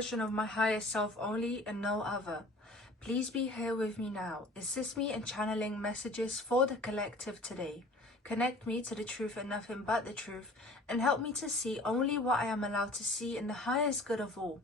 version of my higher self only and no other. Please be here with me now. Assist me in channeling messages for the collective today. Connect me to the truth and nothing but the truth, and help me to see only what I am allowed to see in the highest good of all.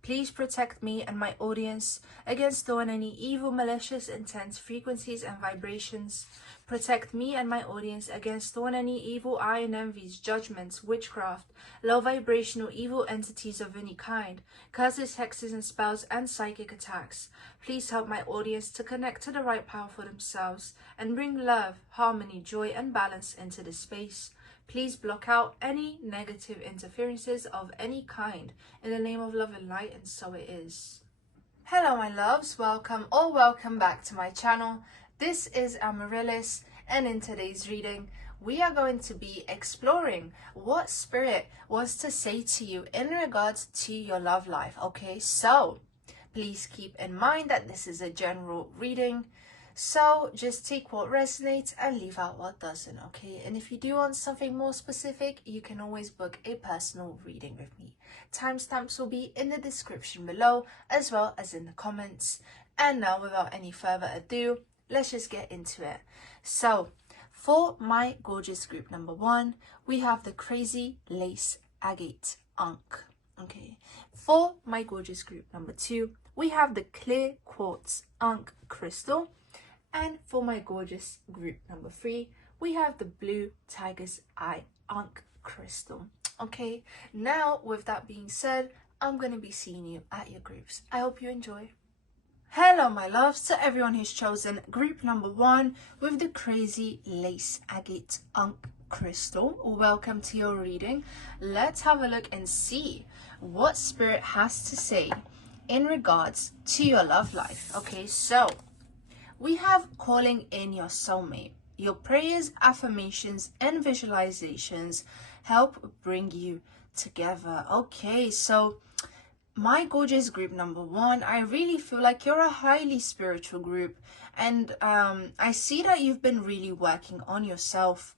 Please protect me and my audience against throwing any evil, malicious, intense frequencies and vibrations. Protect me and my audience against throwing any evil eye and envies, judgments, witchcraft, low vibrational evil entities of any kind, curses, hexes and spells, and psychic attacks. Please help my audience to connect to the right power for themselves and bring love, harmony, joy and balance into this space. Please block out any negative interferences of any kind in the name of love and light, and so it is. Hello my loves, welcome or welcome back to my channel. This is Amaryllis, and in today's reading we are going to be exploring what Spirit wants to say to you in regards to your love life. Okay, so please keep in mind that this is a general reading. So just take what resonates and leave out what doesn't, okay? And if you do want something more specific, you can always book a personal reading with me. Timestamps will be in the description below as well as in the comments. And now without any further ado, let's just get into it. So for my gorgeous group number 1, we have the Crazy Lace Agate Ankh, okay? For my gorgeous group number 2, we have the Clear Quartz Ankh Crystal. And for my gorgeous group number 3, we have the Blue Tiger's Eye Ankh Crystal. Okay, now with that being said, I'm going to be seeing you at your groups. I hope you enjoy. Hello my loves, to everyone who's chosen group number 1 with the Crazy Lace Agate Ankh Crystal. Welcome to your reading. Let's have a look and see what Spirit has to say in regards to your love life. Okay, so we have calling in your soulmate. Your prayers, affirmations, and visualizations help bring you together. Okay, so my gorgeous group number 1, I really feel like you're a highly spiritual group. And I see that you've been really working on yourself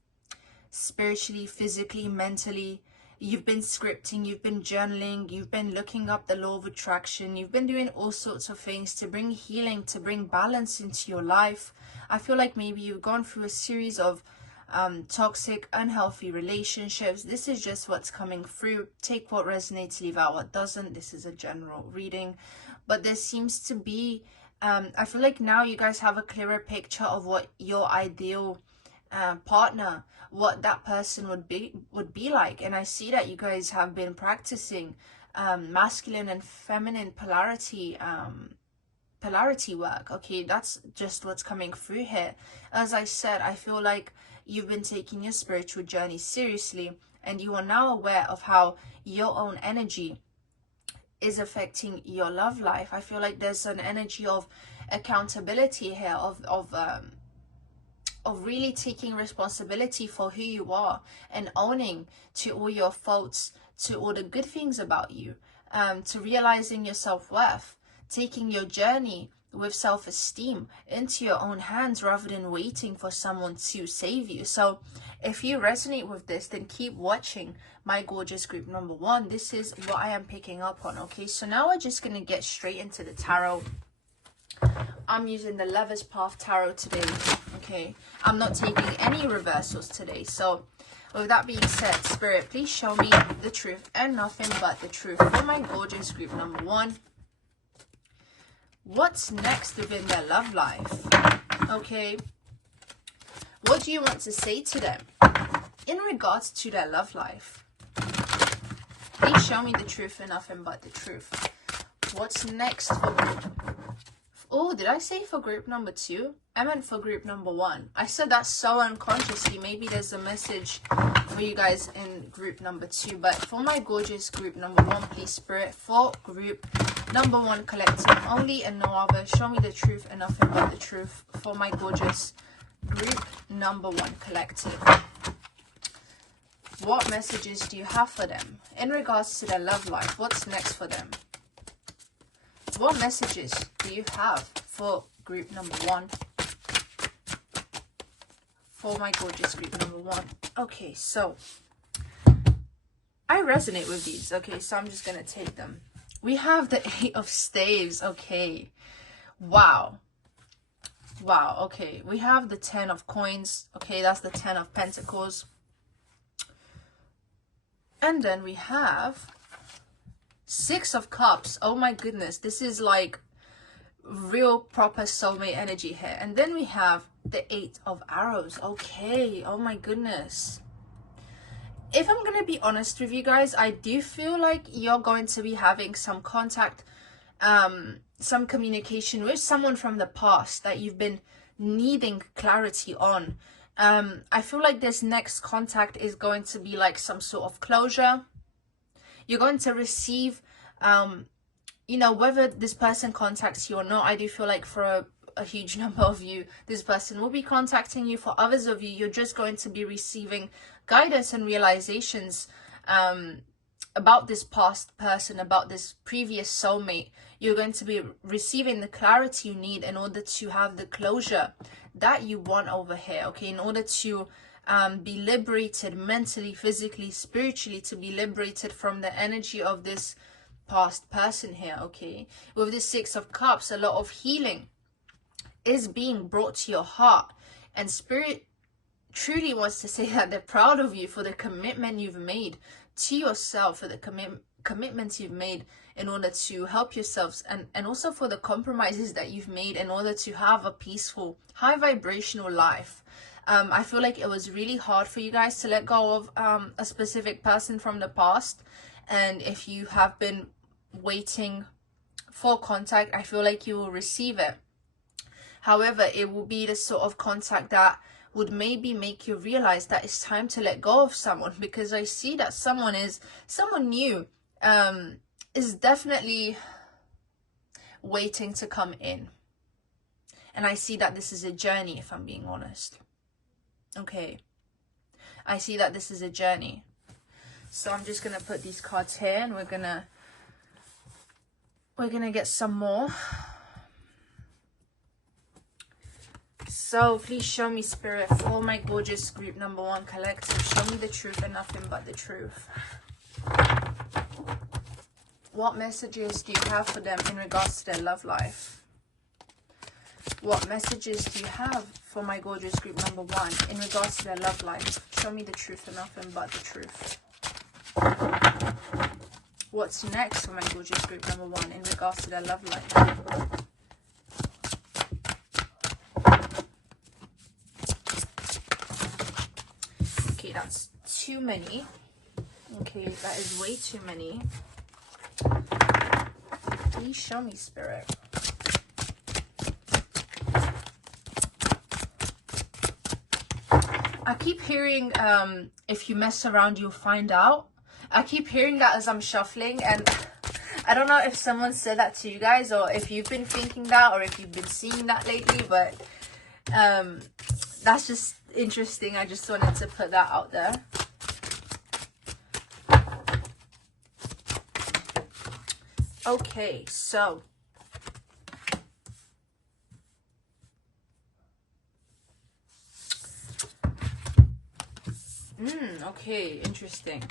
spiritually, physically, mentally. You've been scripting, you've been journaling, you've been looking up the law of attraction, you've been doing all sorts of things to bring healing, to bring balance into your life. I feel like maybe you've gone through a series of toxic, unhealthy relationships. This is just what's coming through. Take what resonates, leave out what doesn't. This is a general reading. But there seems to be, I feel like now you guys have a clearer picture of what your ideal partner, what that person would be like. And I see that you guys have been practicing masculine and feminine polarity work. Okay, that's just what's coming through here. As I said, I feel like you've been taking your spiritual journey seriously, and you are now aware of how your own energy is affecting your love life. I feel like there's an energy of accountability here, of really taking responsibility for who you are and owning to all your faults, to all the good things about you, to realizing your self-worth, taking your journey with self-esteem into your own hands rather than waiting for someone to save you. So if you resonate with this, then keep watching my gorgeous group number 1. This is what I am picking up on. Okay, so now we're just going to get straight into the tarot. I'm using the Lover's Path Tarot today. Okay, I'm not taking any reversals today. So with that being said, Spirit, please show me the truth and nothing but the truth for my gorgeous group number 1. What's next within their love life? Okay, what do you want to say to them in regards to their love life? Please show me the truth and nothing but the truth. What's next for them? Oh, did I say for group number 2? I meant for group number 1. I said that so unconsciously. Maybe there's a message for you guys in group number 2. But for my gorgeous group number 1, please, Spirit, for group number 1 collective only and no other, show me the truth and nothing but the truth for my gorgeous group number 1 collective. What messages do you have for them in regards to their love life? What's next for them? What messages do you have for group number 1? For my gorgeous group number 1. Okay, so I resonate with these. Okay, so I'm just going to take them. We have the 8 of Staves. Okay. Wow. Wow. Okay. We have the 10 of Coins. Okay, that's the 10 of Pentacles. And then we have 6 of Cups. Oh my goodness. This is like real proper soulmate energy here. And then we have the 8 of Arrows. Okay. Oh my goodness. If I'm going to be honest with you guys, I do feel like you're going to be having some contact, some communication with someone from the past that you've been needing clarity on. I feel like this next contact is going to be like some sort of closure. You're going to receive, you know, whether this person contacts you or not. I do feel like for a huge number of you, this person will be contacting you. For others of you, you're just going to be receiving guidance and realizations about this past person, about this previous soulmate. You're going to be receiving the clarity you need in order to have the closure that you want over here, okay? In order to be liberated mentally, physically, spiritually, to be liberated from the energy of this past person here, okay? With this 6 of Cups, a lot of healing is being brought to your heart, and Spirit truly wants to say that they're proud of you for the commitment you've made to yourself, for the commitments you've made in order to help yourselves, and also for the compromises that you've made in order to have a peaceful, high vibrational life. I feel like it was really hard for you guys to let go of a specific person from the past, and if you have been waiting for contact, I feel like you will receive it. However, it will be the sort of contact that would maybe make you realize that it's time to let go of someone, because I see that someone new is definitely waiting to come in. And I see that this is a journey, if I'm being honest. Okay. I see that this is a journey. So I'm just going to put these cards here, and we're going to get some more. So please show me, Spirit, for my gorgeous group number 1 collective. Show me the truth and nothing but the truth. What messages do you have for them in regards to their love life? What messages do you have for my gorgeous group number 1 in regards to their love life? Show me the truth and nothing but the truth. What's next for my gorgeous group number 1 in regards to their love life? Okay, that's too many. Okay, that is way too many. Please show me, Spirit. I keep hearing, if you mess around, you'll find out. I keep hearing that as I'm shuffling, and I don't know if someone said that to you guys, or if you've been thinking that, or if you've been seeing that lately, but that's just interesting. I just wanted to put that out there. Okay, so okay, interesting.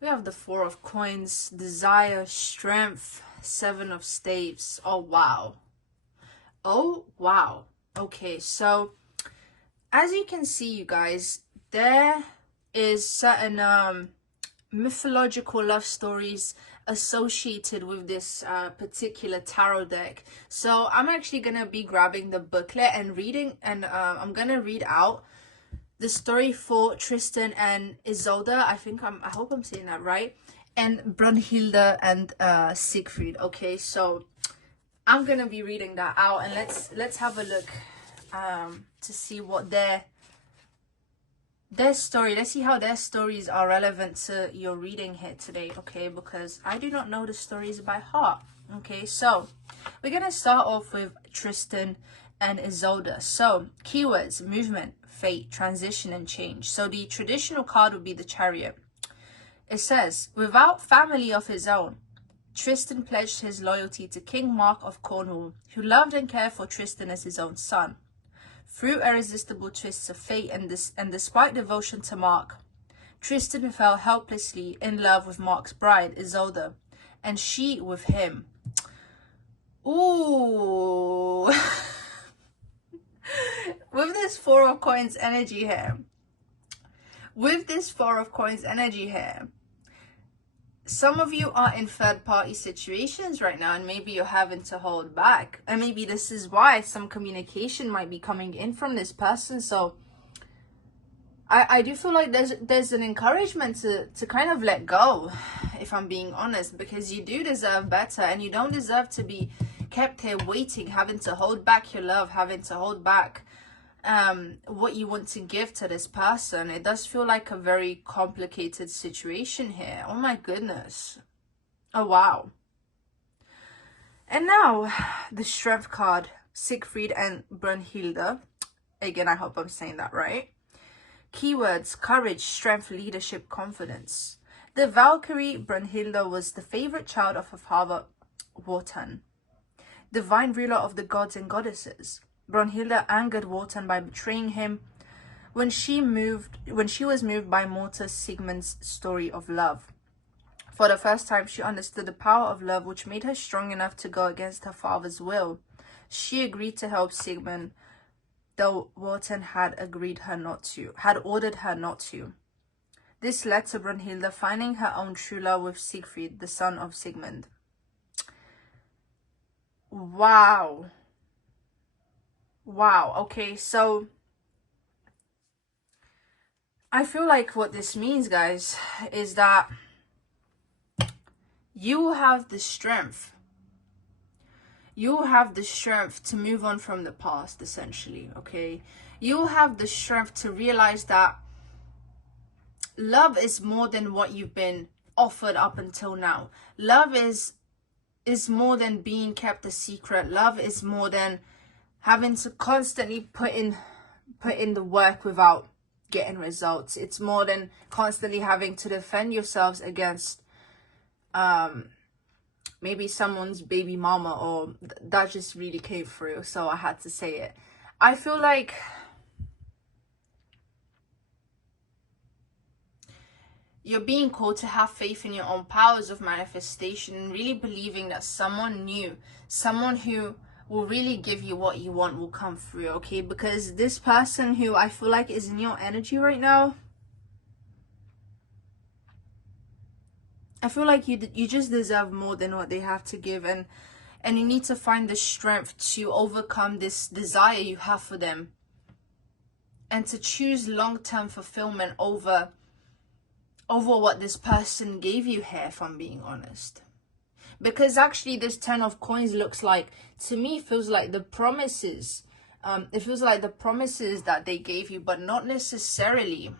We have the 4 of Coins, Desire, Strength, 7 of Staves. Oh wow. Oh wow. Okay, so as you can see, you guys, there is certain mythological love stories associated with this particular tarot deck. So I'm actually gonna be grabbing the booklet and reading, and I'm gonna read out the story for Tristan and Isolde. I hope I'm saying that right, and Brunhilde and Siegfried. Okay, so I'm gonna be reading that out, and let's have a look to see what their story, let's see how their stories are relevant to your reading here today. Okay, because I do not know the stories by heart. Okay, so we're gonna start off with Tristan and Isolde. So keywords: movement, fate, transition, and change. So the traditional card would be the Chariot. It says, without family of his own, Tristan pledged his loyalty to King Mark of Cornwall, who loved and cared for Tristan as his own son. Through irresistible twists of fate and despite devotion to Mark, Tristan fell helplessly in love with Mark's bride, Isolde, and she with him. Ooh. With this Four of Coins energy here, some of you are in third-party situations right now, and maybe you're having to hold back. And maybe this is why some communication might be coming in from this person. So I do feel like there's an encouragement to kind of let go, if I'm being honest, because you do deserve better, and you don't deserve to be kept here waiting, having to hold back your love, having to hold back what you want to give to this person. It does feel like a very complicated situation here. Oh my goodness. Oh wow. And now the Strength card, Siegfried and Brunhilde. Again, I hope I'm saying that right. Keywords: courage, strength, leadership, confidence. The Valkyrie Brunhilde was the favorite child of her father Wotan, divine ruler of the gods and goddesses. Brunhilde angered Wotan by betraying him when she was moved by Mortar Sigmund's story of love. For the first time, she understood the power of love, which made her strong enough to go against her father's will. She agreed to help Sigmund, though Wotan had ordered her not to. This led to Brunhilde finding her own true love with Siegfried, the son of Sigmund. Wow. Wow. Okay, so I feel like what this means, guys, is that you have the strength. You have the strength to move on from the past, essentially, okay? You have the strength to realize that love is more than what you've been offered up until now. Love is more than being kept a secret. Love is more than having to constantly put in the work without getting results. It's more than constantly having to defend yourselves against maybe someone's baby mama, or that just really came through, so I had to say it. I feel like you're being called to have faith in your own powers of manifestation, and really believing that someone new, someone who will really give you what you want, will come through, okay? Because this person who I feel like is in your energy right now, I feel like you just deserve more than what they have to give, and you need to find the strength to overcome this desire you have for them, and to choose long-term fulfillment over what this person gave you here, if I'm being honest. Because actually this 10 of coins looks like, to me, feels like the promises. It feels like the promises that they gave you, but not necessarily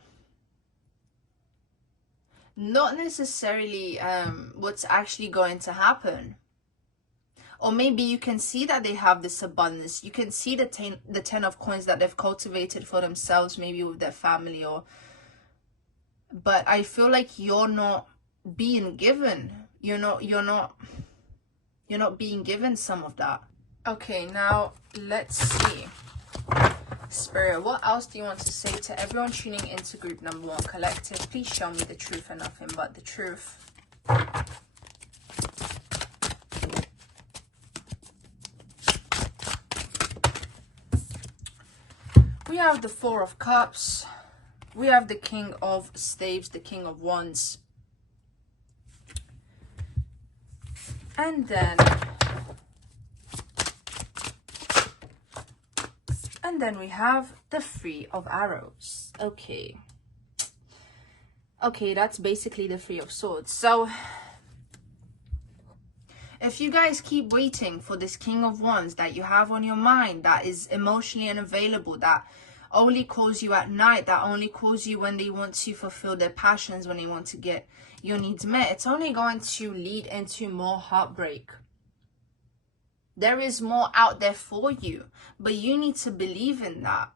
what's actually going to happen. Or maybe you can see that they have this abundance. You can see the 10 of coins that they've cultivated for themselves, maybe with their family, but I feel like you're not being given. You're not being given some of that. Okay, now let's see. Spirit, what else do you want to say to everyone tuning into group number 1 collective? Please show me the truth and nothing but the truth. We have the 4 of Cups. We have the King of Staves, the King of Wands. And then we have the 3 of Arrows. Okay, that's basically the 3 of Swords. So if you guys keep waiting for this King of Wands that you have on your mind, that is emotionally unavailable, that only calls you at night, that only calls you when they want to fulfill their passions, when they want to get your needs met, it's only going to lead into more heartbreak. There is more out there for you, but you need to believe in that.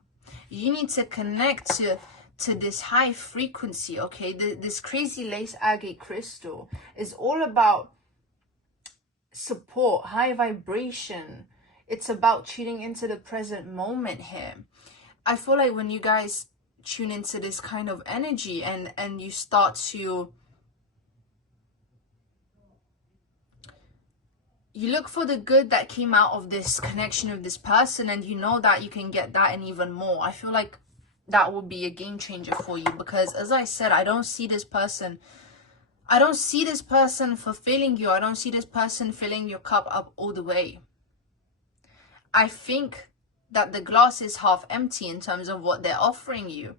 You need to connect to this high frequency, okay? This crazy lace agate crystal is all about support, high vibration. It's about tuning into the present moment here. I feel like when you guys tune into this kind of energy, and you start to, you look for the good that came out of this connection with this person, and you know that you can get that and even more. I feel like that will be a game changer for you, because as I said, I don't see this person fulfilling you. I don't see this person filling your cup up all the way. I think that the glass is half empty in terms of what they're offering you.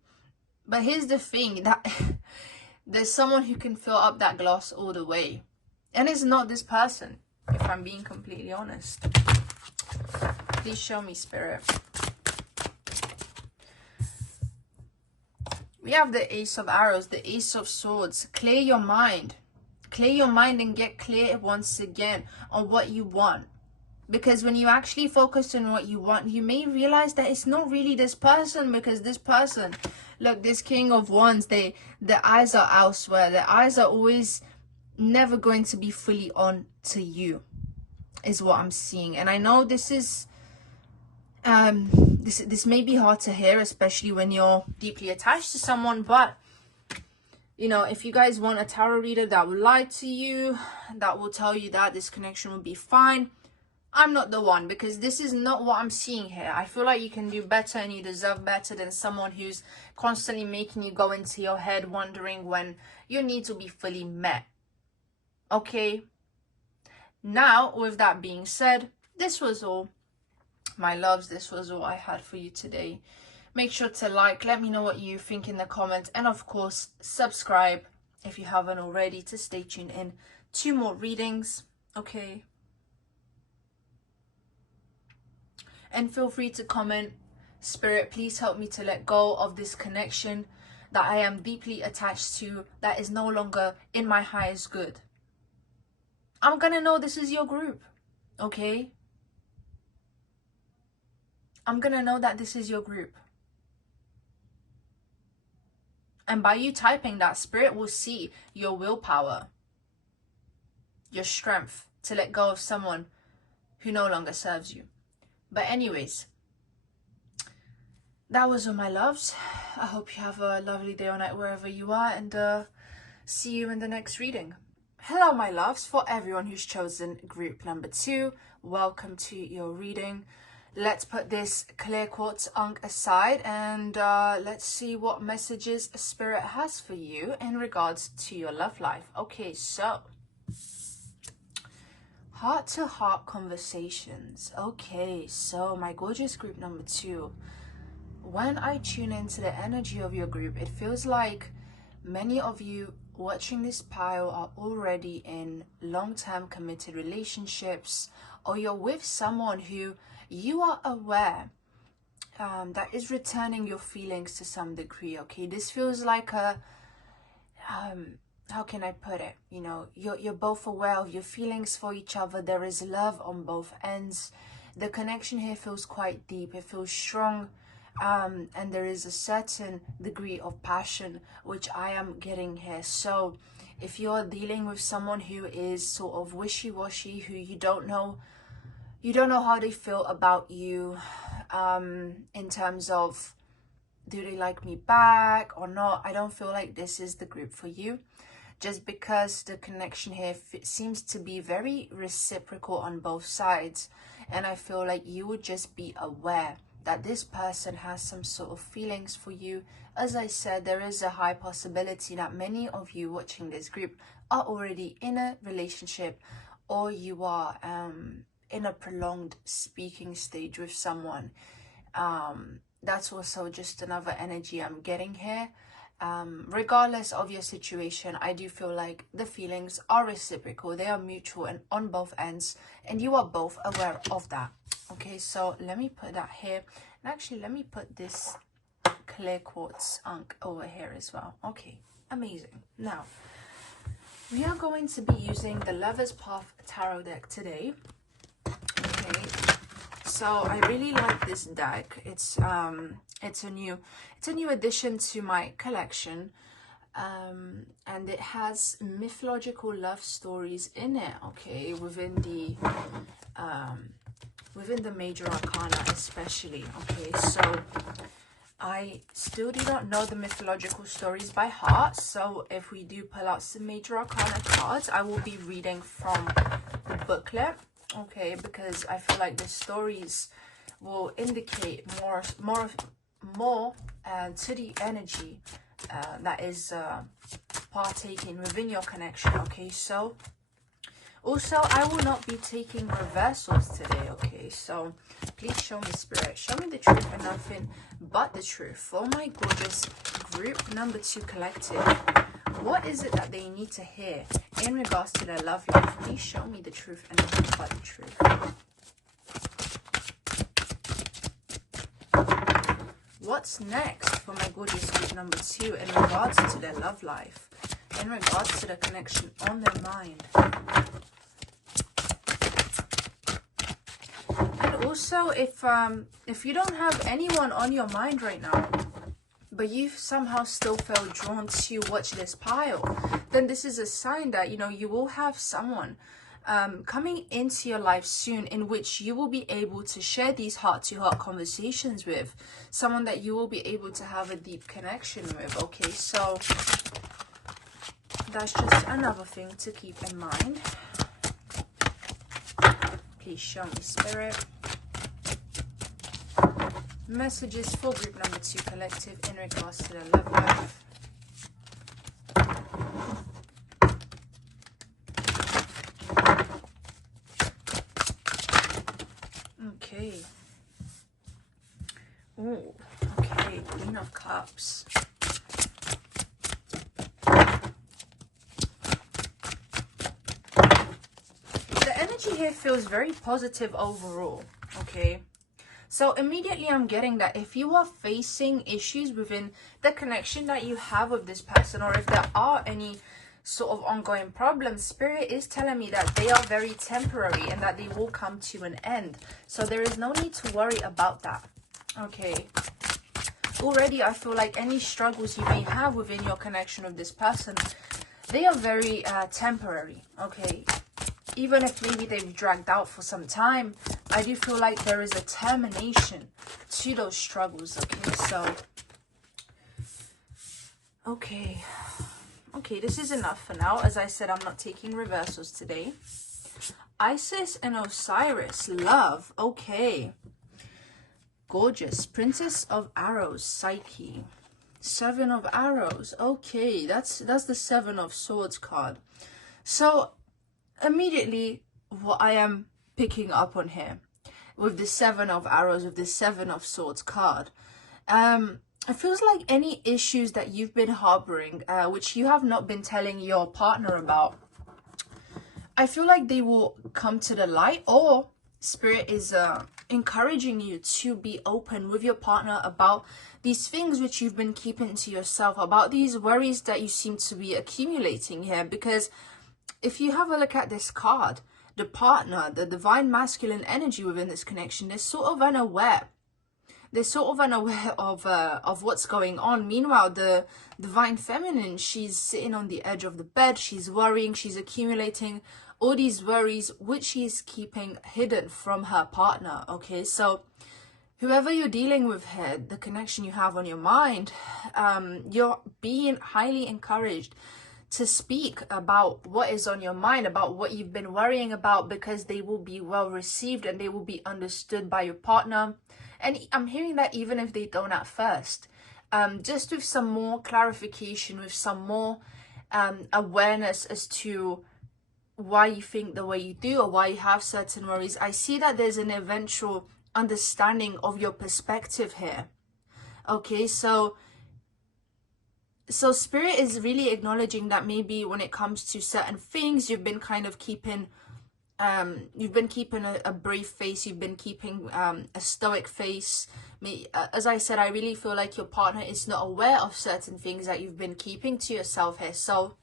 But here's the thing, that there's someone who can fill up that glass all the way. And it's not this person, if I'm being completely honest. Please show me, Spirit. We have the Ace of Arrows, the Ace of Swords. Clear your mind. Clear your mind and get clear once again on what you want. Because when you actually focus on what you want, you may realize that it's not really this person, because this person, look, this King of Wands, their eyes are elsewhere. Their eyes are always never going to be fully on to you, is what I'm seeing. And I know this is, this may be hard to hear, especially when you're deeply attached to someone, but you know, if you guys want a tarot reader that will lie to you, that will tell you that this connection will be fine, I'm not the one, because this is not what I'm seeing here. I feel like you can do better and you deserve better than someone who's constantly making you go into your head wondering when your needs will be fully met. Okay? Now, with that being said, this was all, my loves. This was all I had for you today. Make sure to like, let me know what you think in the comments, and of course, subscribe if you haven't already to stay tuned in to more readings. Okay? And feel free to comment, Spirit, please help me to let go of this connection that I am deeply attached to, that is no longer in my highest good. I'm gonna know this is your group, okay? I'm gonna know that this is your group. And by you typing that, Spirit will see your willpower, your strength to let go of someone who no longer serves you. But anyways, that was all, my loves. I hope you have a lovely day or night wherever you are, and see you in the next reading. Hello, my loves. For everyone who's chosen group number 2, welcome to your reading. Let's put this clear quartz ankh aside, and let's see what messages Spirit has for you in regards to your love life. Okay, so heart-to-heart conversations. Okay, so my gorgeous group number 2, when I tune into the energy of your group, it feels like many of you watching this pile are already in long-term committed relationships, or you're with someone who you are aware that is returning your feelings to some degree. Okay, this feels like a how can I put it? You know, you're both aware of your feelings for each other. There is love on both ends. The connection here feels quite deep. It feels strong. And there is a certain degree of passion, which I am getting here. So if you're dealing with someone who is sort of wishy-washy, who you don't know how they feel about you, in terms of, do they like me back or not? I don't feel like this is the group for you, just because the connection here seems to be very reciprocal on both sides. And I feel like you would just be aware that this person has some sort of feelings for you. As I said, there is a high possibility that many of you watching this group are already in a relationship, or you are in a prolonged speaking stage with someone. That's also just another energy I'm getting here. Regardless of your situation, I do feel like the feelings are reciprocal, they are mutual and on both ends, and you are both aware of that. Okay, so let me put that here, and actually let me put this clear quartz ankh over here as well. Okay, amazing. Now we are going to be using the Lover's Path tarot deck today. Okay, so I really like this deck. It's a new addition to my collection, and it has mythological love stories in it. Okay, within the major arcana especially. Okay, so I still do not know the mythological stories by heart, so if we do pull out some major arcana cards, I will be reading from the booklet, okay, because I feel like the stories will indicate more to the energy that is partaking within your connection, okay. So also, I will not be taking reversals today, okay? So, please show me, Spirit. Show me the truth and nothing but the truth. For my gorgeous group number 2 collective, what is it that they need to hear in regards to their love life? Please show me the truth and nothing but the truth. What's next for my gorgeous group number 2 in regards to their love life? In regards to the connection on their mind? Also, if you don't have anyone on your mind right now, but you somehow still feel drawn to watch this pile, then this is a sign that, you know, you will have someone coming into your life soon in which you will be able to share these heart-to-heart conversations with, someone that you will be able to have a deep connection with, okay? So that's just another thing to keep in mind. Please show me, Spirit. Messages for group number 2 collective in regards to their love life. Okay. Oh, okay. Queen of Cups. The energy here feels very positive overall, okay? So immediately I'm getting that if you are facing issues within the connection that you have with this person, or if there are any sort of ongoing problems, Spirit is telling me that they are very temporary and that they will come to an end. So there is no need to worry about that, okay? Already I feel like any struggles you may have within your connection with this person, they are very temporary, okay? Even if maybe they've dragged out for some time, I do feel like there is a termination to those struggles, okay? So, okay, this is enough for now. As I said, I'm not taking reversals today. Isis and Osiris, love, okay. Gorgeous. Princess of Arrows, Psyche. 7 of Arrows, okay. That's the 7 of Swords card. So, immediately, what I am picking up on here with the 7 of Arrows, with the 7 of Swords card, it feels like any issues that you've been harboring, which you have not been telling your partner about, I feel like they will come to the light, or Spirit is encouraging you to be open with your partner about these things which you've been keeping to yourself, about these worries that you seem to be accumulating here. Because if you have a look at this card, the partner, the divine masculine energy within this connection, they're sort of unaware. They're sort of unaware of what's going on. Meanwhile, the divine feminine, she's sitting on the edge of the bed. She's worrying. She's accumulating all these worries, which she is keeping hidden from her partner. Okay, so whoever you're dealing with here, the connection you have on your mind, you're being highly encouraged to speak about what is on your mind, about what you've been worrying about, because they will be well received and they will be understood by your partner. And I'm hearing that even if they don't at first, just with some more clarification, with some more awareness as to why you think the way you do, or why you have certain worries, I see that there's an eventual understanding of your perspective here. Okay, so Spirit is really acknowledging that maybe when it comes to certain things, you've been kind of keeping a brave face, you've been keeping a stoic face. As I said, I really feel like your partner is not aware of certain things that you've been keeping to yourself here. So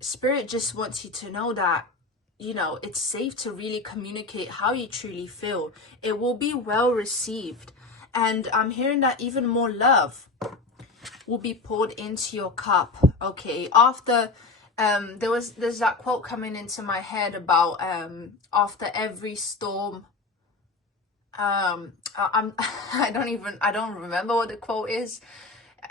Spirit just wants you to know that, you know, it's safe to really communicate how you truly feel. It will be well received. And I'm hearing that even more love will be poured into your cup. Okay, after there's that quote coming into my head about after every storm I don't remember what the quote is.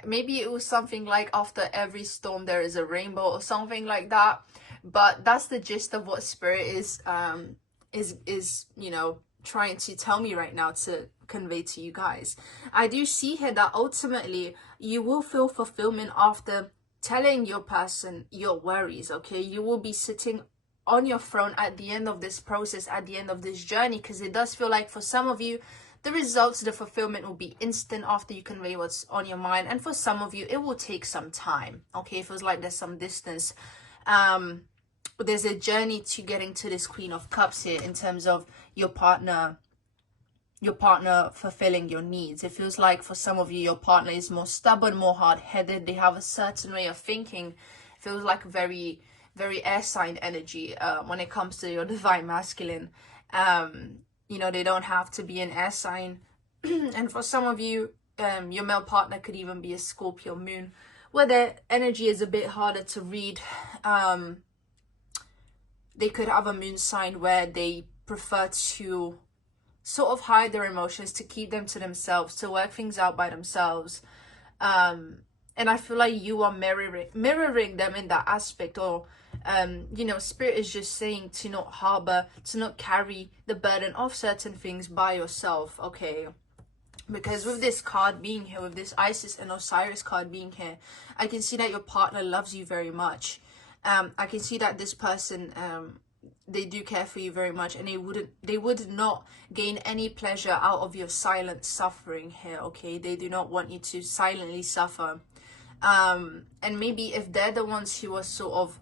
Maybe it was something like, after every storm there is a rainbow, or something like that. But that's the gist of what spirit is you know, trying to tell me right now to convey to you guys. I do see here that ultimately you will feel fulfillment after telling your person your worries. Okay, you will be sitting on your throne at the end of this process, at the end of this journey, because it does feel like for some of you the results, the fulfillment will be instant after you convey what's on your mind, and for some of you it will take some time. Okay, it feels like there's some distance. There's a journey to getting to this Queen of Cups here, in terms of your partner fulfilling your needs. It feels like for some of you your partner is more stubborn, more hard-headed. They have a certain way of thinking. It feels like very air sign energy when it comes to your divine masculine. You know, they don't have to be an air sign. And for some of you, your male partner could even be a Scorpio moon, where their energy is a bit harder to read. They could have a moon sign where they prefer to sort of hide their emotions, to keep them to themselves, to work things out by themselves. And I feel like you are mirroring them in that aspect. Or you know, spirit is just saying to not harbor, to not carry the burden of certain things by yourself. Okay, because with this card being here, with this Isis and Osiris card being here, I can see that your partner loves you very much. I can see that this person, they do care for you very much, and they would not gain any pleasure out of your silent suffering here. Okay, they do not want you to silently suffer. And maybe if they're the ones who are sort of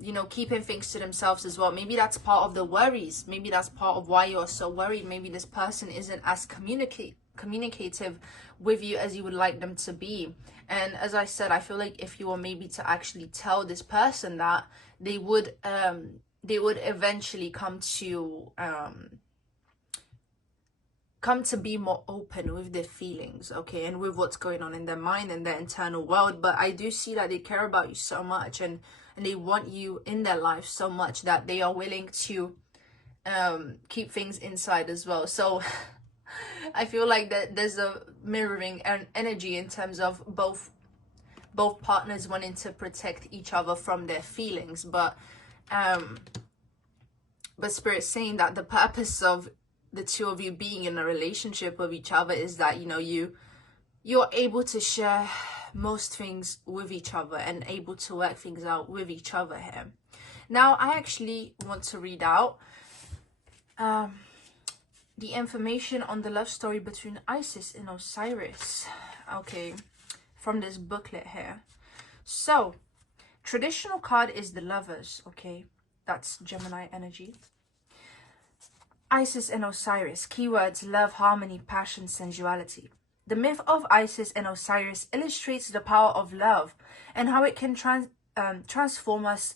you know, keeping things to themselves as well, maybe that's part of the worries. Maybe that's part of why you're so worried. Maybe this person isn't as communicative with you as you would like them to be. And as I said, I feel like if you were maybe to actually tell this person that, they would eventually come to be more open with their feelings, okay, and with what's going on in their mind and their internal world. But I do see that they care about you so much, and they want you in their life so much, that they are willing to keep things inside as well. So I feel like that there's a mirroring energy in terms of both partners wanting to protect each other from their feelings. But Spirit's saying that the purpose of the two of you being in a relationship with each other is that, you know, you're able to share most things with each other and able to work things out with each other here. Now, I actually want to read out the information on the love story between Isis and Osiris, okay, from this booklet here. So, traditional card is the Lovers, okay, that's Gemini energy. Isis and Osiris, keywords: love, harmony, passion, sensuality. The myth of Isis and Osiris illustrates the power of love and how it can transform us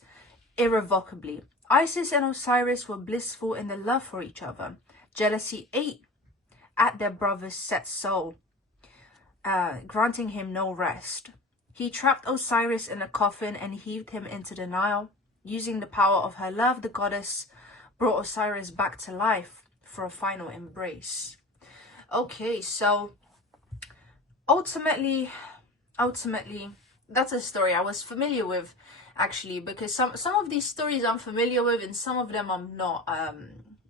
irrevocably. Isis and Osiris were blissful in their love for each other. Jealousy ate at their brother's set soul, granting him no rest. He trapped Osiris in a coffin and heaved him into the Nile. Using the power of her love, the goddess brought Osiris back to life for a final embrace. Okay, so ultimately, that's a story I was familiar with, actually, because some of these stories I'm familiar with and some of them I'm not,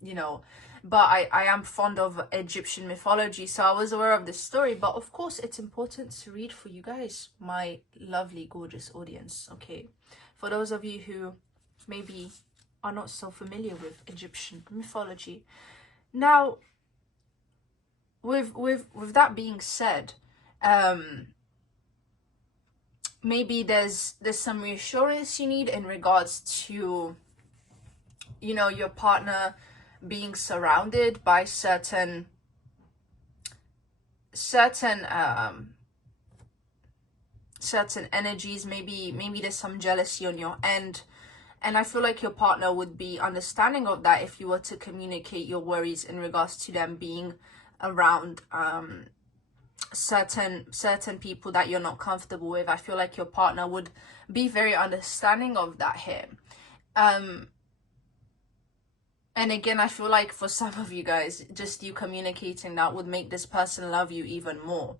you know, but I am fond of Egyptian mythology, so I was aware of this story. But of course, it's important to read for you guys, my lovely, gorgeous audience, okay? For those of you who maybe are not so familiar with Egyptian mythology. Now, with that being said, maybe there's some reassurance you need in regards to, you know, your partner being surrounded by certain energies. Maybe there's some jealousy on your end, and I feel like your partner would be understanding of that if you were to communicate your worries in regards to them being around certain people that you're not comfortable with. I feel like your partner would be very understanding of that here. And again, I feel like for some of you guys, just you communicating that would make this person love you even more.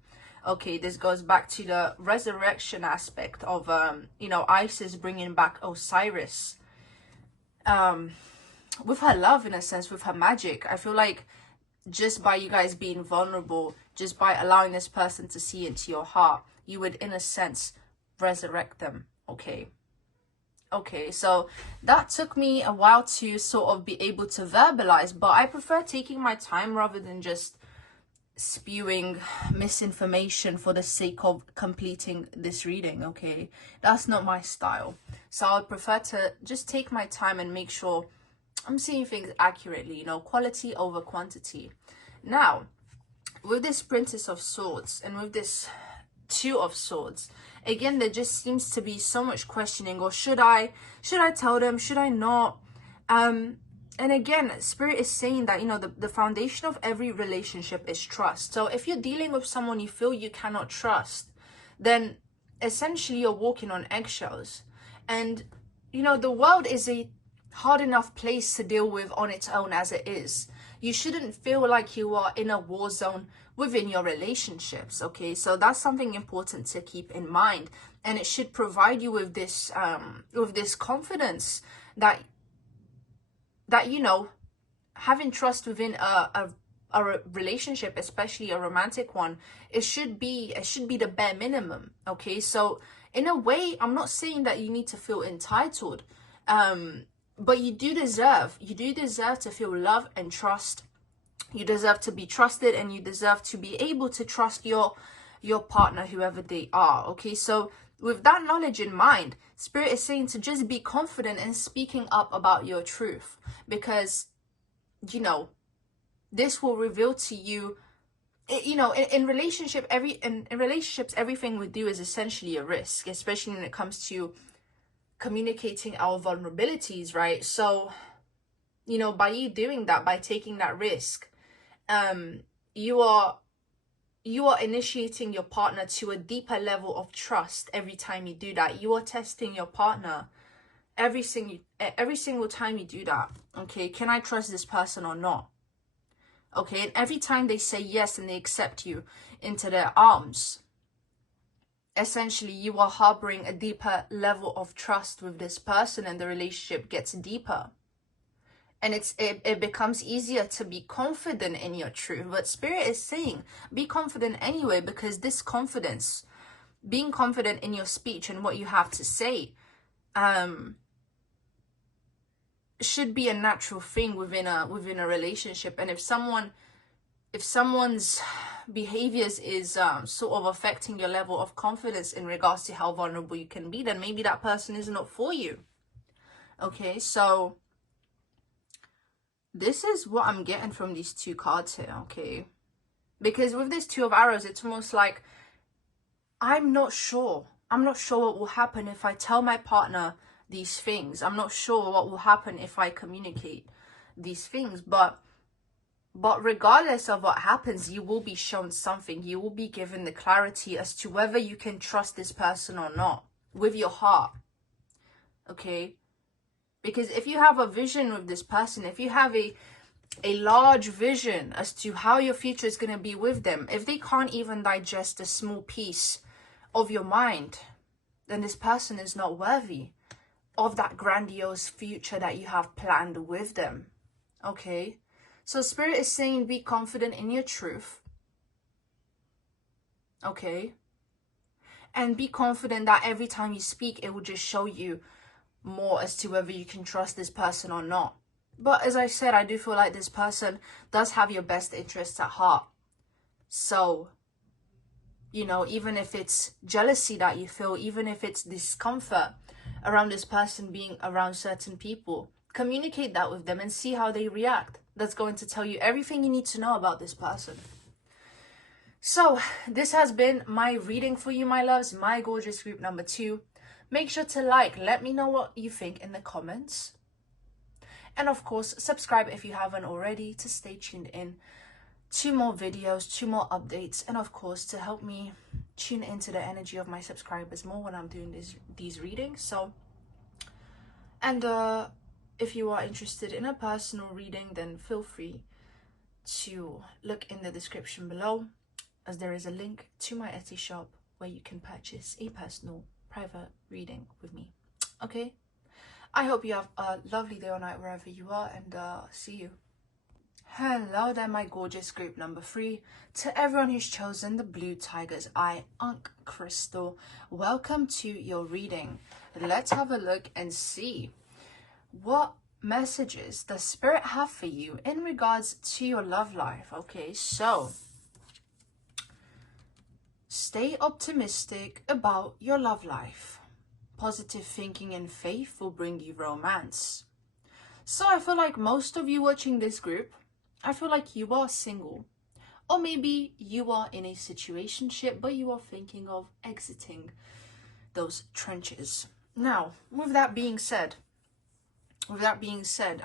Okay, this goes back to the resurrection aspect of, you know, Isis bringing back Osiris. With her love, in a sense, with her magic. I feel like just by you guys being vulnerable, just by allowing this person to see into your heart, you would, in a sense, resurrect them. Okay, so that took me a while to sort of be able to verbalize, but I prefer taking my time rather than just spewing misinformation for the sake of completing this reading. Okay, that's not my style. So I would prefer to just take my time and make sure I'm seeing things accurately, you know, quality over quantity. Now, with this Princess of Swords and with this Two of Swords, again, there just seems to be so much questioning, or should I tell them, should I not? And again, Spirit is saying that, you know, the foundation of every relationship is trust. So if you're dealing with someone you feel you cannot trust, then essentially you're walking on eggshells. And, you know, the world is a hard enough place to deal with on its own as it is. You shouldn't feel like you are in a war zone within your relationships. Okay, so that's something important to keep in mind, and it should provide you with this confidence that you know, having trust within a relationship, especially a romantic one, it should be the bare minimum. Okay, so in a way, I'm not saying that you need to feel entitled, but you do deserve to feel love and trust. You deserve to be trusted, and you deserve to be able to trust your partner, whoever they are. Okay, so with that knowledge in mind, Spirit is saying to just be confident in speaking up about your truth, because, you know, this will reveal to you, you know, in relationships, everything we do is essentially a risk, especially when it comes to communicating our vulnerabilities, right? So, you know, by you doing that, by taking that risk, you are initiating your partner to a deeper level of trust. Every time you do that, you are testing your partner every single time you do that. Okay, can I trust this person or not? Okay, and every time they say yes and they accept you into their arms, essentially you are harboring a deeper level of trust with this person, and the relationship gets deeper. And it becomes easier to be confident in your truth. But Spirit is saying, be confident anyway, because this confidence, being confident in your speech and what you have to say, should be a natural thing within a relationship. And if someone's behaviors is sort of affecting your level of confidence in regards to how vulnerable you can be, then maybe that person is not for you. Okay, so this is what I'm getting from these two cards here. Okay, because with this Two of Arrows, it's almost like I'm not sure what will happen if I tell my partner these things. I'm not sure what will happen if I communicate these things, but regardless of what happens, you will be shown something. You will be given the clarity as to whether you can trust this person or not with your heart. Okay, because if you have a vision with this person, if you have a large vision as to how your future is going to be with them, if they can't even digest a small piece of your mind, then this person is not worthy of that grandiose future that you have planned with them. Okay, so Spirit is saying be confident in your truth. Okay, and be confident that every time you speak, it will just show you more as to whether you can trust this person or not. But as I said, I do feel like this person does have your best interests at heart. So, you know, even if it's jealousy that you feel, even if it's discomfort around this person being around certain people, communicate that with them and see how they react. That's going to tell you everything you need to know about this person. So this has been my reading for you, my loves, my gorgeous group number 2. Make sure to let me know what you think in the comments. And of course, subscribe if you haven't already to stay tuned in to more videos, to more updates, and of course to help me tune into the energy of my subscribers more when I'm doing these readings. So, and if you are interested in a personal reading, then feel free to look in the description below, as there is a link to my Etsy shop where you can purchase a personal private reading with me. Okay, I hope you have a lovely day or night wherever you are, and see you. Hello there, my gorgeous group number 3. To everyone who's chosen the Blue Tiger's Eye Ankh Crystal, welcome to your reading. Let's have a look and see what messages does Spirit have for you in regards to your love life. Okay, so stay optimistic about your love life. Positive thinking and faith will bring you romance. So I feel like most of you watching this group, I feel like you are single, or maybe you are in a situationship, but you are thinking of exiting those trenches. Now, with that being said,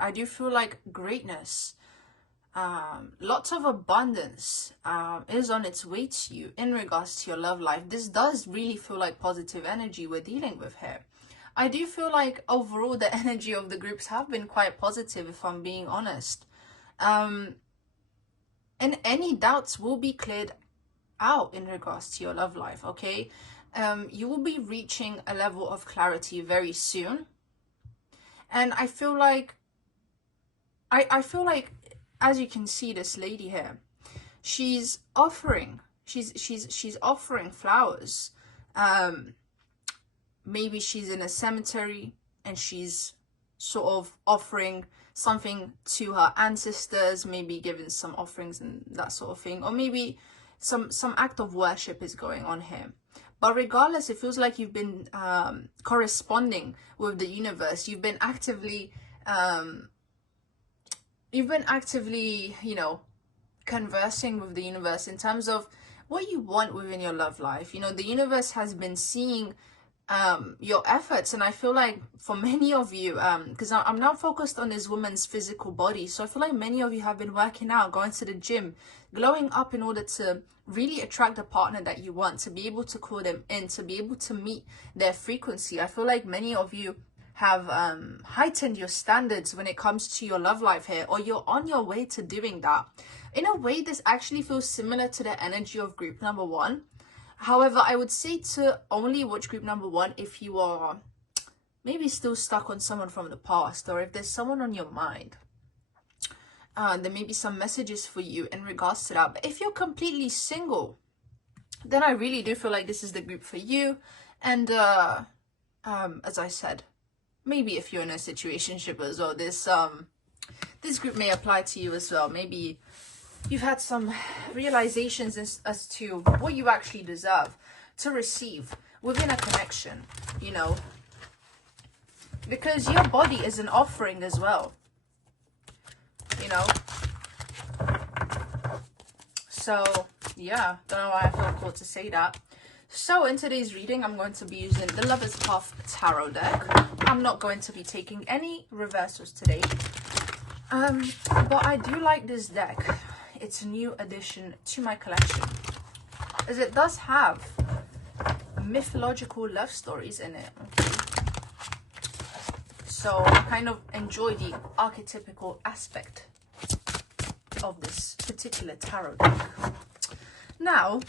I do feel like greatness, lots of abundance is on its way to you in regards to your love life. This does really feel like positive energy we're dealing with here. I do feel like overall the energy of the groups have been quite positive, if I'm being honest. And any doubts will be cleared out in regards to your love life, okay? You will be reaching a level of clarity very soon. And I feel like, as you can see, this lady here, she's offering flowers. Maybe she's in a cemetery and she's sort of offering something to her ancestors, maybe giving some offerings and that sort of thing, or maybe some act of worship is going on here. But regardless, it feels like you've been corresponding with the universe. You've been actively you know, conversing with the universe in terms of what you want within your love life. You know, the universe has been seeing your efforts, and I feel like for many of you, because I'm now focused on this woman's physical body, so I feel like many of you have been working out, going to the gym, glowing up in order to really attract a partner that you want, to be able to call them in, to be able to meet their frequency. I feel like many of you have heightened your standards when it comes to your love life here, or you're on your way to doing that. In a way, this actually feels similar to the energy of group number 1. However, I would say to only watch group number 1 if you are maybe still stuck on someone from the past, or if there's someone on your mind. There may be some messages for you in regards to that. But if you're completely single, then I really do feel like this is the group for you. And as I said, maybe if you're in a situationship as well, this group may apply to you as well. Maybe you've had some realizations as to what you actually deserve to receive within a connection, you know, because your body is an offering as well, you know. So yeah, don't know why I felt called to say that. So in today's reading, I'm going to be using the Lover's Path Tarot deck. I'm not going to be taking any reversals today, but I do like this deck. It's a new addition to my collection, as it does have mythological love stories in it. Okay. So I kind of enjoy the archetypical aspect of this particular tarot deck. Now,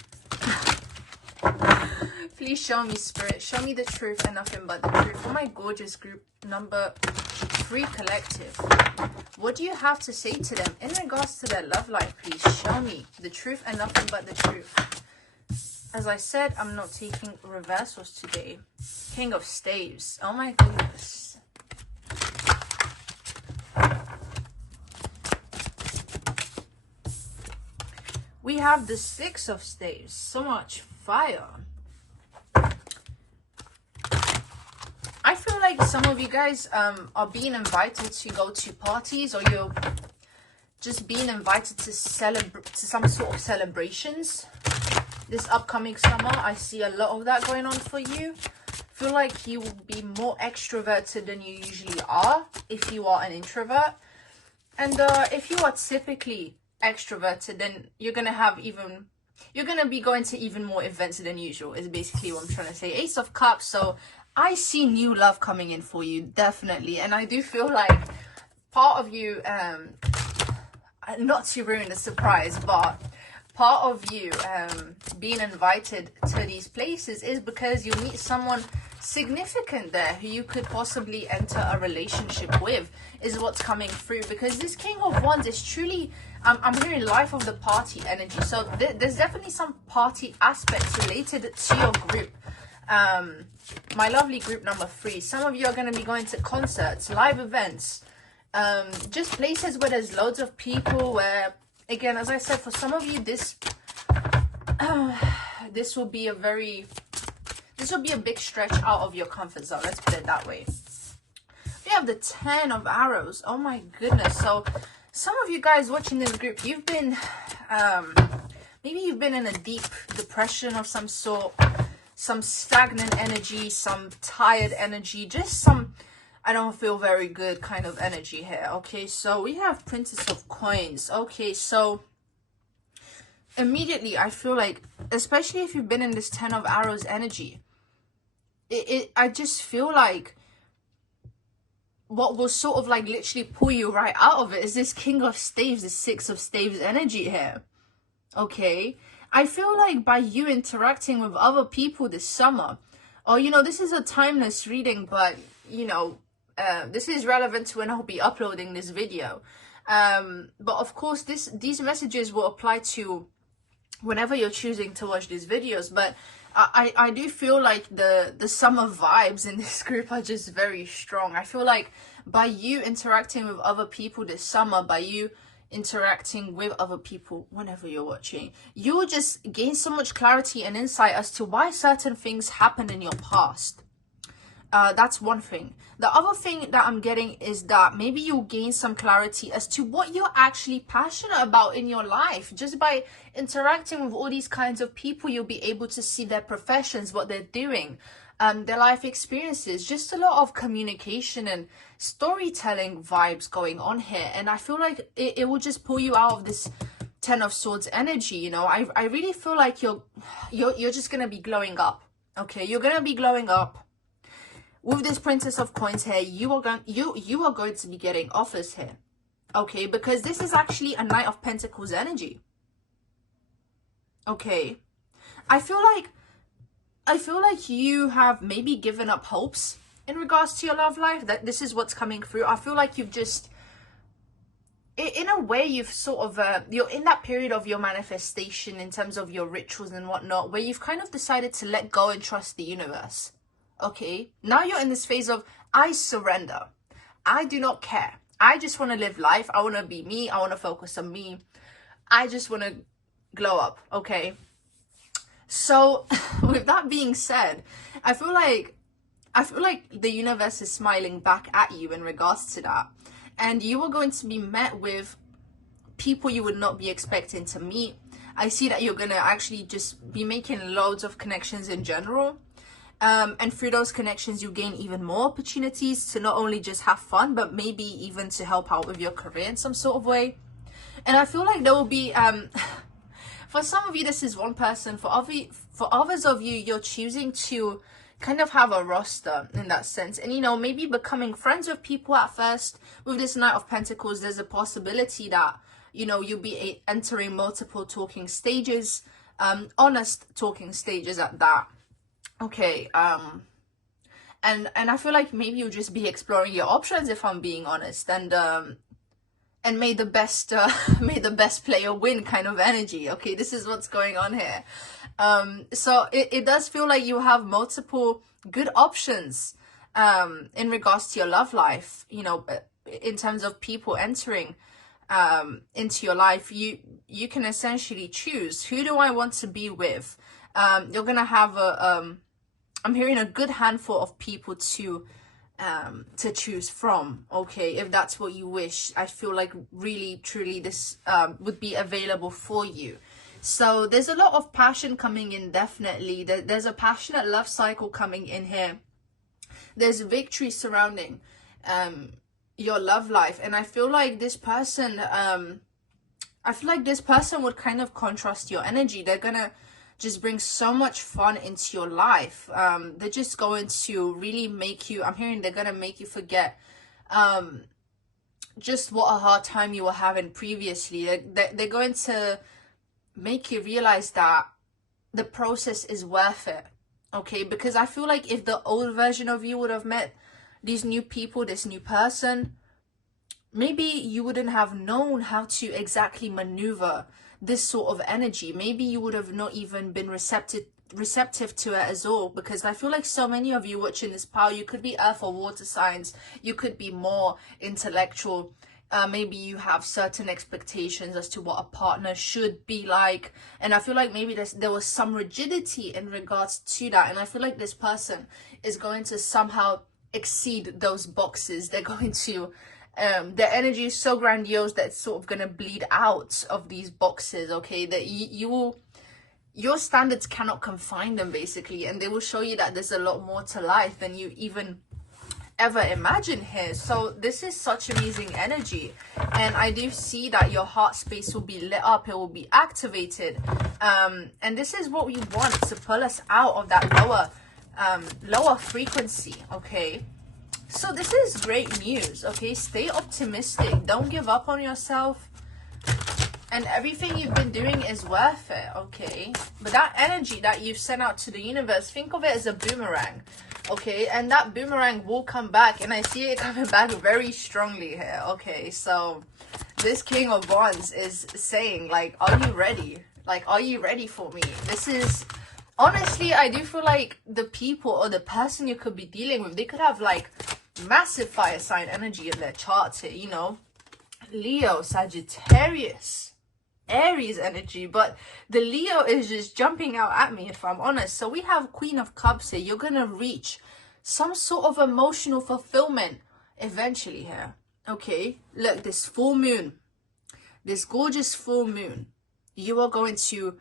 please show me, Spirit, show me the truth and nothing but the truth for my gorgeous group number 3 collective. What do you have to say to them in regards to their love life? Please show me the truth and nothing but the truth. As I said, I'm not taking reversals today. King of Staves. Oh my goodness. We have the 6 of Staves. So much fire. I feel like some of you guys are being invited to go to parties, or you're just being invited to some sort of celebrations this upcoming summer. I see a lot of that going on for you. I feel like you will be more extroverted than you usually are if you are an introvert. And if you are typically extroverted, then you're going to be going to even more events than usual, is basically what I'm trying to say. Ace of Cups. So I see new love coming in for you, definitely. And I do feel like part of you, not to ruin the surprise, but part of you being invited to these places is because you meet someone significant there who you could possibly enter a relationship with, is what's coming through. Because this King of Wands is truly, I'm hearing life of the party energy. So there's definitely some party aspects related to your group. My lovely group number 3. Some of you are going to be going to concerts, live events, just places where there's loads of people, where, again, as I said, for some of you, this will be a big stretch out of your comfort zone. Let's put it that way. We have the 10 of arrows. Oh my goodness. So some of you guys watching this group, you've been, maybe you've been in a deep depression of some sort, some stagnant energy, some tired energy, just some I don't feel very good kind of energy here. Okay, so we have Princess of Coins. Okay, so immediately I feel like, especially if you've been in this 10 of Arrows energy, I just feel like what will sort of like literally pull you right out of it is this King of Staves, the 6 of Staves energy here. Okay, I feel like by you interacting with other people this summer, or, you know, this is a timeless reading, but, you know, this is relevant to when I'll be uploading this video. But of course, these messages will apply to whenever you're choosing to watch these videos. But I do feel like the summer vibes in this group are just very strong. I feel like by you interacting with other people this summer, by you interacting with other people whenever you're watching, you will just gain so much clarity and insight as to why certain things happened in your past. That's one thing. The other thing that I'm getting is that maybe you'll gain some clarity as to what you're actually passionate about in your life. Just by interacting with all these kinds of people, you'll be able to see their professions, what they're doing, their life experiences, just a lot of communication and storytelling vibes going on here. And I feel like it will just pull you out of this 10 of Swords energy. You know, I really feel like you're just gonna be glowing up. Okay, you're gonna be glowing up. With this Princess of Coins here, you are going to be getting offers here. Okay, because this is actually a Knight of Pentacles energy. Okay, I feel like you have maybe given up hopes in regards to your love life. That this is what's coming through. I feel like you've just, in a way, you've sort of you're in that period of your manifestation in terms of your rituals and whatnot, where you've kind of decided to let go and trust the universe. Okay, now you're in this phase of, I surrender. I do not care. I just want to live life. I want to be me. I want to focus on me. I just want to glow up. Okay, so with that being said, I feel like the universe is smiling back at you in regards to that, and you are going to be met with people you would not be expecting to meet. I see that you're going to actually just be making loads of connections in general. And through those connections, you gain even more opportunities to not only just have fun, but maybe even to help out with your career in some sort of way. And I feel like there will be, for some of you, this is one person. For others of you, you're choosing to kind of have a roster in that sense. And, you know, maybe becoming friends with people at first. With this Knight of Pentacles, there's a possibility that, you know, you'll be entering multiple talking stages, honest talking stages at that. Okay, and I feel like maybe you'll just be exploring your options, if I'm being honest, and may the best player win kind of energy. Okay, this is what's going on here. So it does feel like you have multiple good options in regards to your love life. You know, in terms of people entering into your life, you can essentially choose, who do I want to be with. You're gonna have I'm hearing a good handful of people to choose from. Okay, if that's what you wish, I feel like really truly this would be available for you. So there's a lot of passion coming in, definitely. There's a passionate love cycle coming in here. There's victory surrounding your love life, and I feel like this person would kind of contrast your energy. They're just bring so much fun into your life. They're just going to really make you, I'm hearing they're going to make you forget just what a hard time you were having previously. They're going to make you realize that the process is worth it. Okay, because I feel like if the old version of you would have met these new people, this new person, maybe you wouldn't have known how to exactly maneuver this sort of energy. Maybe you would have not even been receptive to it as all, because I feel like so many of you watching this pile, you could be earth or water signs, you could be more intellectual. Maybe you have certain expectations as to what a partner should be like, and I feel like maybe there was some rigidity in regards to that, and I feel like this person is going to somehow exceed those boxes. They're going to their energy is so grandiose that it's sort of going to bleed out of these boxes. Okay, that your standards cannot confine them, basically, and they will show you that there's a lot more to life than you even ever imagine here. So this is such amazing energy, and I do see that your heart space will be lit up, it will be activated, and this is what we want to pull us out of that lower frequency. Okay, so this is great news. Okay, stay optimistic, don't give up on yourself, and everything you've been doing is worth it. Okay, but that energy that you've sent out to the universe, think of it as a boomerang. Okay, and that boomerang will come back, and I see it coming back very strongly here. Okay, so this King of Wands is saying, like, are you ready? Like, are you ready for me? This is, honestly, I do feel like the people or the person you could be dealing with, they could have like massive fire sign energy in their charts here, you know, Leo, Sagittarius, Aries energy, but the Leo is just jumping out at me, if I'm honest. So we have Queen of Cups here. You're gonna reach some sort of emotional fulfillment eventually here. Okay, look, this full moon, this gorgeous full moon, you are going to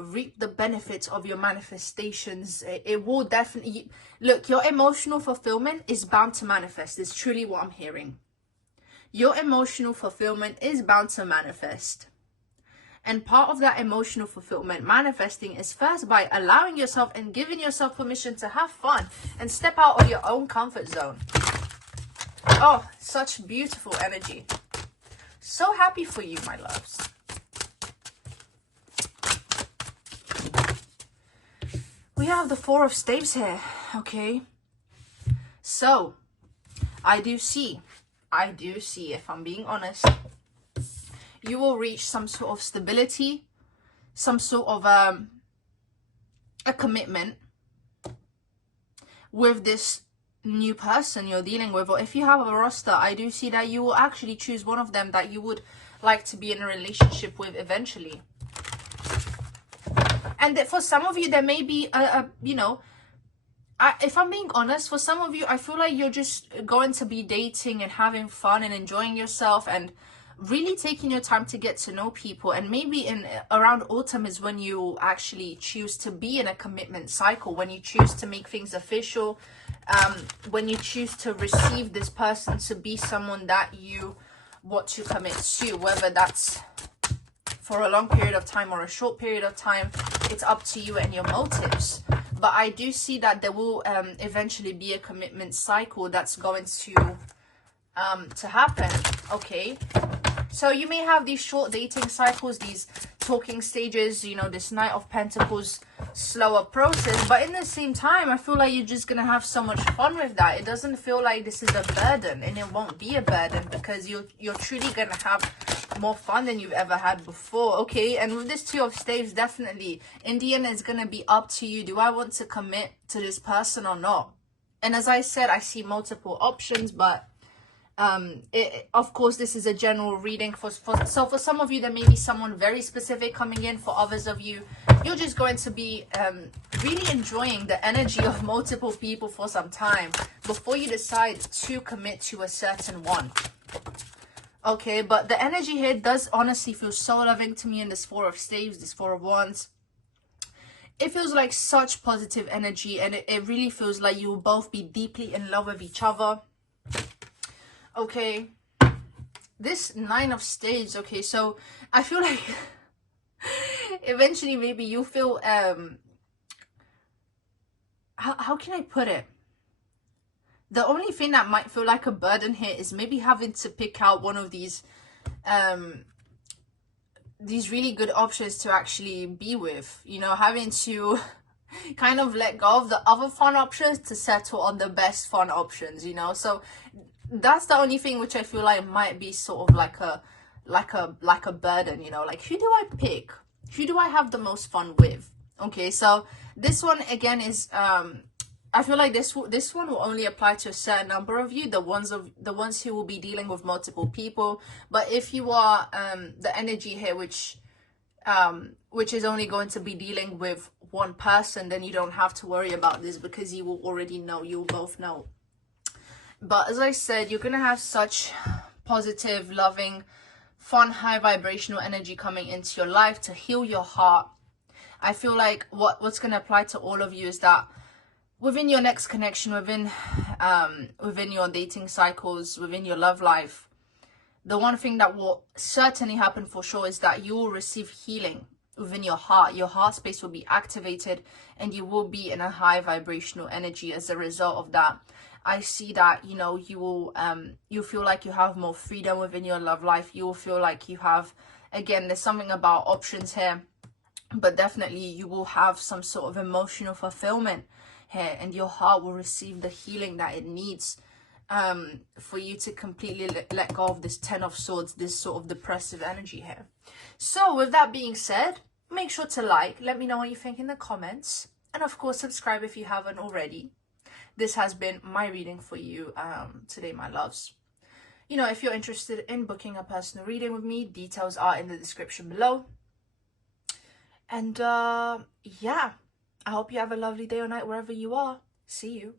reap the benefits of your manifestations. It will definitely, look, your emotional fulfillment is bound to manifest. It's truly what I'm hearing. Your emotional fulfillment is bound to manifest. And part of that emotional fulfillment manifesting is first by allowing yourself and giving yourself permission to have fun and step out of your own comfort zone. Oh, such beautiful energy. So happy for you, my loves. We have the Four of Staves here. Okay. So, I do see, if I'm being honest, you will reach some sort of stability, some sort of a commitment with this new person you're dealing with. Or if you have a roster, I do see that you will actually choose one of them that you would like to be in a relationship with eventually. And for some of you, there may be you know, if I'm being honest, for some of you, I feel like you're just going to be dating and having fun and enjoying yourself and really taking your time to get to know people. And maybe around autumn is when you actually choose to be in a commitment cycle, when you choose to make things official, when you choose to receive this person to be someone that you want to commit to, whether that's for a long period of time or a short period of time. It's up to you and your motives. But I do see that there will eventually be a commitment cycle that's going to happen. Okay, so you may have these short dating cycles, these talking stages, you know, this Knight of Pentacles slower process, but in the same time, I feel like you're just gonna have so much fun with that. It doesn't feel like this is a burden, and it won't be a burden because you're truly gonna have more fun than you've ever had before. Okay, and with this Two of Staves, definitely in the end, it's gonna be up to you. Do I want to commit to this person or not? And as I said, I see multiple options, but of course, this is a general reading. So for some of you, there may be someone very specific coming in. For others of you, you're just going to be really enjoying the energy of multiple people for some time before you decide to commit to a certain one. Okay, but the energy here does honestly feel so loving to me in this Four of Staves, this Four of Wands. It feels like such positive energy, and it really feels like you will both be deeply in love with each other. Okay, this Nine of Staves. Okay, so I feel like eventually maybe you feel how can I put it? The only thing that might feel like a burden here is maybe having to pick out one of these really good options to actually be with, you know, having to kind of let go of the other fun options to settle on the best fun options, you know. So that's the only thing which I feel like might be sort of like a burden, you know, like who do I pick? Who do I have the most fun with? Okay, so this one again is I feel like this one will only apply to a certain number of you, the ones who will be dealing with multiple people. But if you are the energy here which is only going to be dealing with one person, then you don't have to worry about this because you will already know, you'll both know. But as I said, you're gonna have such positive, loving, fun, high vibrational energy coming into your life to heal your heart. I feel like what's gonna apply to all of you is that within your next connection, within your dating cycles, within your love life, the one thing that will certainly happen for sure is that you will receive healing within your heart. Your heart space will be activated and you will be in a high vibrational energy as a result of that. I see that, you know, you will you feel like you have more freedom within your love life. You will feel like you have, again, there's something about options here, but definitely you will have some sort of emotional fulfillment here, and your heart will receive the healing that it needs for you to completely let go of this 10 of Swords, this sort of depressive energy here. So with that being said, make sure to let me know what you think in the comments, and of course subscribe if you haven't already. This has been my reading for you today, my loves. You know, if you're interested in booking a personal reading with me, details are in the description below. And yeah, I hope you have a lovely day or night wherever you are. See you.